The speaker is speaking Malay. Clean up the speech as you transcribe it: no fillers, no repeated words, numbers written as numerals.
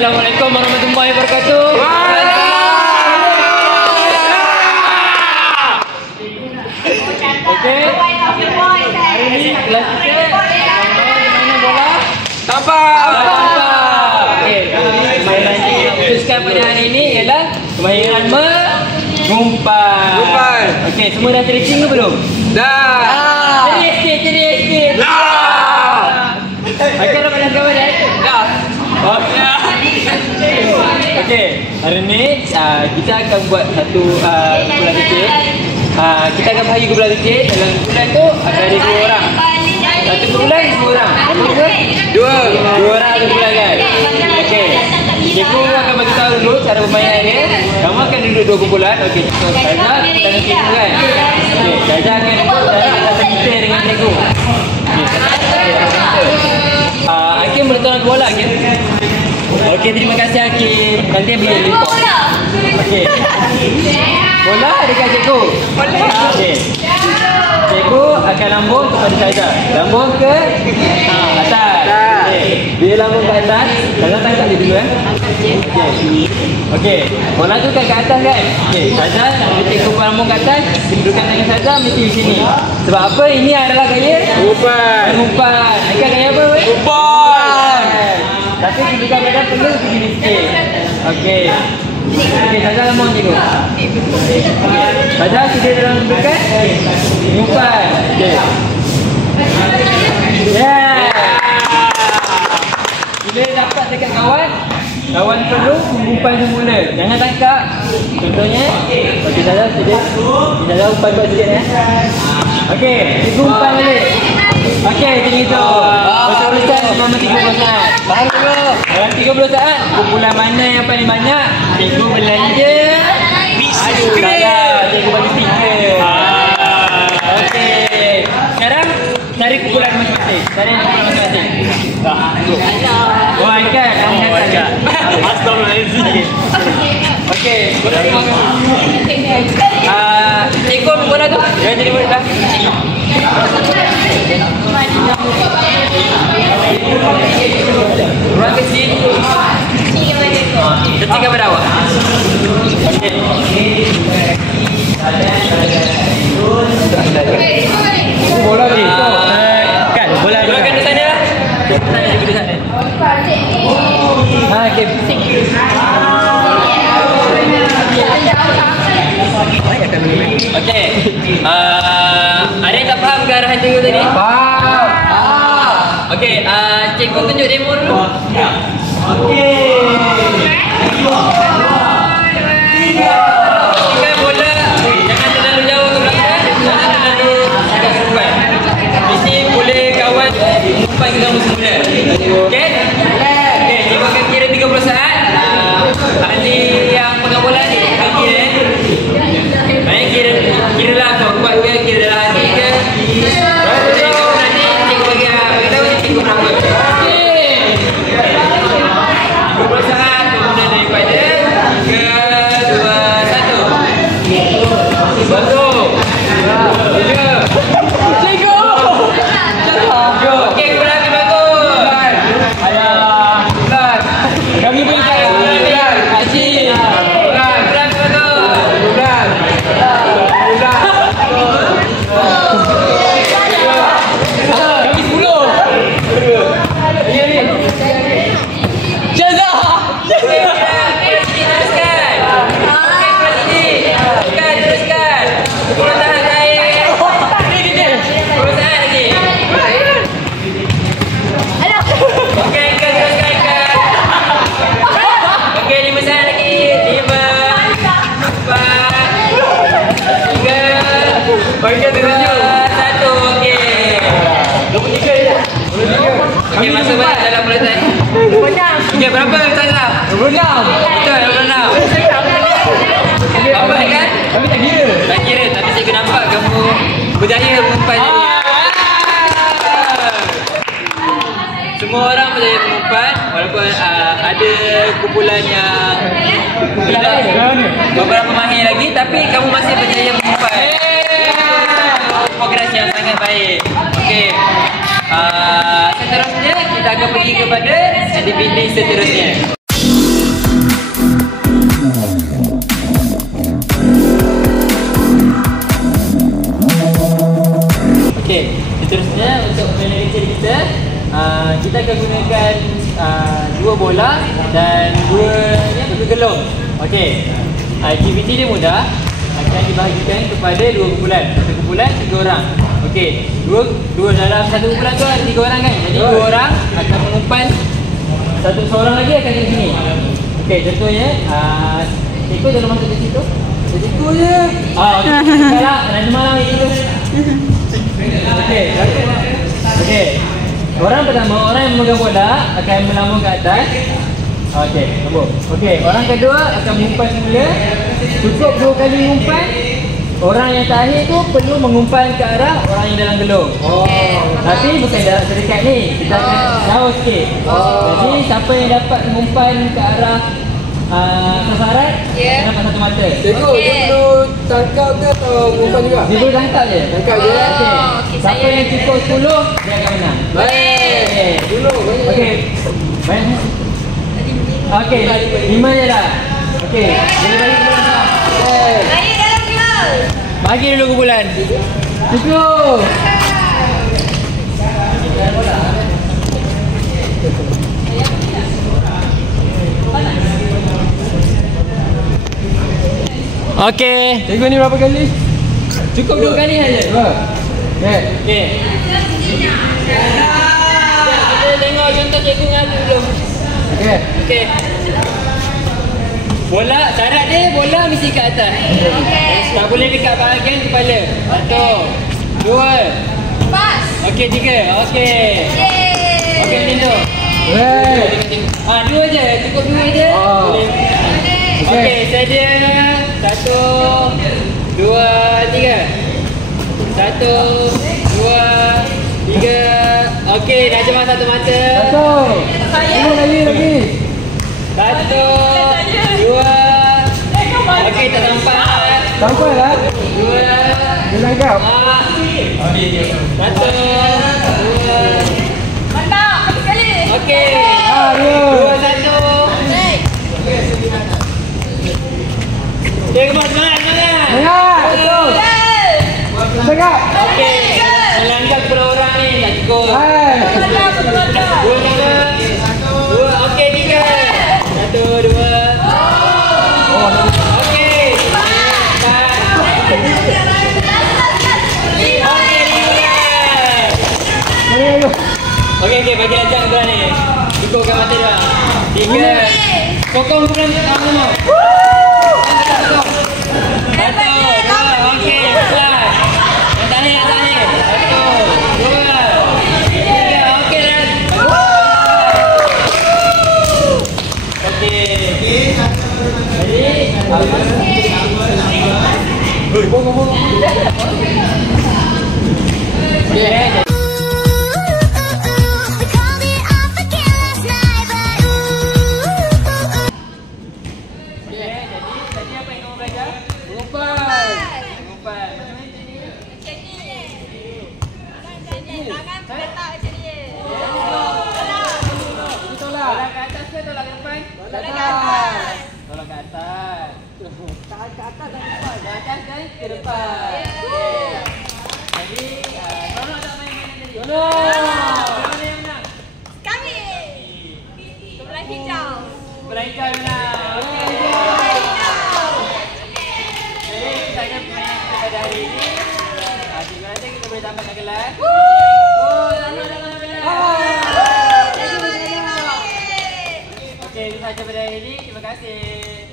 Assalamualaikum warahmatullahi wabarakatuh. Okey. Hari ini kelas kita main bola tapak. Okey, permainan yang diputuskan pada hari ini ialah permainan mengumpan. Okey, semua dah stretching ke belum? Dah. Jadi sikit. Okey, dah pada kawan dah? Dah. Okey, hari ni kita akan buat satu kumpulan kecil. Kita akan bahagi kumpulan kecil. Dalam kumpulan tu ada 2 orang. Satu kumpulan 2 orang. Dua orang ada kumpulan kan? Okey. Cikgu akan bagi tahu dulu cara permainan dia. Kamu akan duduk 2 kumpulan. Okey, Sajah dan cikgu kan? Okey, Sajah akan duduk dalam kita dengan cikgu. Hakim boleh tolong bola Hakim? Okey, terima kasih Hakim. Nanti boleh limpah. Okey. Bola dekat cikgu. Okey. Cikgu akan lambung kepada Sajah. Lambung ke atas. Okey. Bila lambung ke atas, Sajah tangkap dia dulu Okey. Bola tu kan ke atas kan? Okey. Sajah bila cikgu lambung ke atas, dudukan tangan Sajah mesti di sini. Sebab apa? Ini adalah gaya umpan. Akan gaya apa? Umpan. Tapi dudukan badan perlu begini sikit. Okey. Okey, Sajah lambung cikgu. Okey. Sajah sudah dalam dudukan umpan. Okey. Bila dapat dekat kawan perlu umpan semula. Jangan tangkap. Contohnya, okey Sajah sikit. Sajah umpan buat sikit ya. Okey, cikgu umpan balik. Okey, macam itu. Betul-betul selama 30 saat. Faham dulu. Dalam 30 saat, kumpulan mana yang paling banyak, cikgu belanja salah, cikgu bagi stiker. Okey. Sekarang cari kumpulan masing-masing. Wah, ikan. Astagfirullahaladzim. Okey. Cikgu bola tu. Jangan jadi bola dah. Ruang kecil. Ketika berawak. Bola ni. Kan, bola kan di sana. Tanya cikgu di sana. Okey. Okey. Ada yang tak faham ke arahan cikgu tadi? Faham. Okey, cikgu tunjuk demo dulu. Okey. Pastikan bola jangan terlalu jauh ke belakang, jangan terlalu dekat serban. Mesti boleh kawan umpan ke kamu semula. Okey? Okey, cikgu akan kira 30 saat. Ahli yang pegang bola ni akan kira. Baik, kiralah kau kuat ke, kira dalam hati ke. Cikgu nanti cikgu bagi tahu cikgu berapa. Okey. 30 saat kemudian daripada 3, 2, 1. Betul. Cikgu. Okey, kurang lebih bagus. Ayah. Kami boleh cakap. Asyik. Kurang bagus. Kami 10. Jazah. Teruskan. Teruskan. 10 tahan air. 10 tahan lagi. Okey, teruskan. Okey, 5 tahan lagi. 5, 4, 3, okey, 1. Okey. 23 je. Okey, masuk balik dalam bulatan. Okey, berapa Sajah? 26. Betul, 26. Apa kan? Kami tak kira. Tak kira, tapi cikgu nampak kamu berjaya mengumpan tadi. Semua orang berjaya mengumpan walaupun ada kumpulan yang beberapa mahir lagi, tapi kamu masih berjaya mengumpan. Progres yang sangat baik. Okey. Seterusnya kita akan pergi kepada aktiviti seterusnya. kita akan gunakan 2 bola dan 2 gelong. Okey. Aktiviti dia mudah. Akan dibahagikan kepada 2 kumpulan. 1 kumpulan 3 orang. Okey. 2 dalam 1 kumpulan tu ada 3 orang kan. Jadi 2 orang akan mengumpan, seorang lagi akan di sini. Okey, contohnya ikut dalam masuk ke situ. Situ je. Okey. Sekarang nanti malam itu. Okey. Okey. Orang pertama, orang yang memegang bola akan melambung ke atas. Okey, lambung. Okey, orang kedua akan mengumpan semula. Cukup 2 kali mengumpan. Orang yang terakhir tu perlu mengumpan ke arah orang yang dalam gelung. Tapi bukan dalam sedekat ni. Kita akan jauh sikit. Jadi siapa yang dapat mengumpan ke arah sasaran, kena dapat 1 mata. Cikgu, dia perlu tangkap ke atau umpan juga? Dia boleh tangkap je. Tangkap je. Okey. Siapa yang cukup 10, dia akan menang. Baik. Dulu banyak. Okey. Baik. Okey, 5 je dah. Okey, boleh bagi kumpulan tak? Bagi dalam kelas. Bagi dulu kumpulan. Cukup. Okey. Cikgu ni berapa kali? Cukup 2 kali saja. Okey. Okey. Kita tengok contoh cikgu ngaji dulu. Okey. Okey. Bola, syarat dia bola mesti ke atas. Tak boleh dekat bahagian kepala. 1, 2. Pas. Okey, 3. Okey. Yeay. Okey, tindak. Baik. 2 je. Cukup 2 je. Boleh. Okey, sedia. 1, 2, 3. 1, 2, 3. Okey, dah cuma 1 mata. 1. Lagi. 1, 2. Okey, tak sampai. Sampai lah. 2. Dia tangkap. 1, 2. Mantap. Habis sekali. Okey. 2, 1. Cikgu, semangat. Semangat. Yeay. Tangkap. Okey. Melangkah per orang ni tak cukup. Baik. Mantap. 2, 2. Okey, 3. 1, 2. Okey. 4. Okey, 5. Okey, bagi lancar kumpulan ni. Cukupkan mata dia. 3. Kokong kumpulan tu kamu semua. 1, 2. Okey, pelan. Yang terakhir. 1, 2, 3. Okey, dah. Okey. Jadi tadi apa yang kamu belajar? Mengumpan. Macam mana ni? Tangan berletak macam ni. Tolak ke atas ke tolak ke depan? Tolak ke atas. Tolak ke atas. Ke atas dan depan. Ke atas dan ke depan. Jadi, Tono tak main-main tadi? Tono! Mana yang menang? Kami. Sebelah hijau. Sebelah hijau yang menang. Okey. Jadi, kita akan main pada hari ini. Cikgu rasa kita boleh tambahkan kelas. Tono dah menang. Okey, itu sahaja pada hari ini. Terima kasih.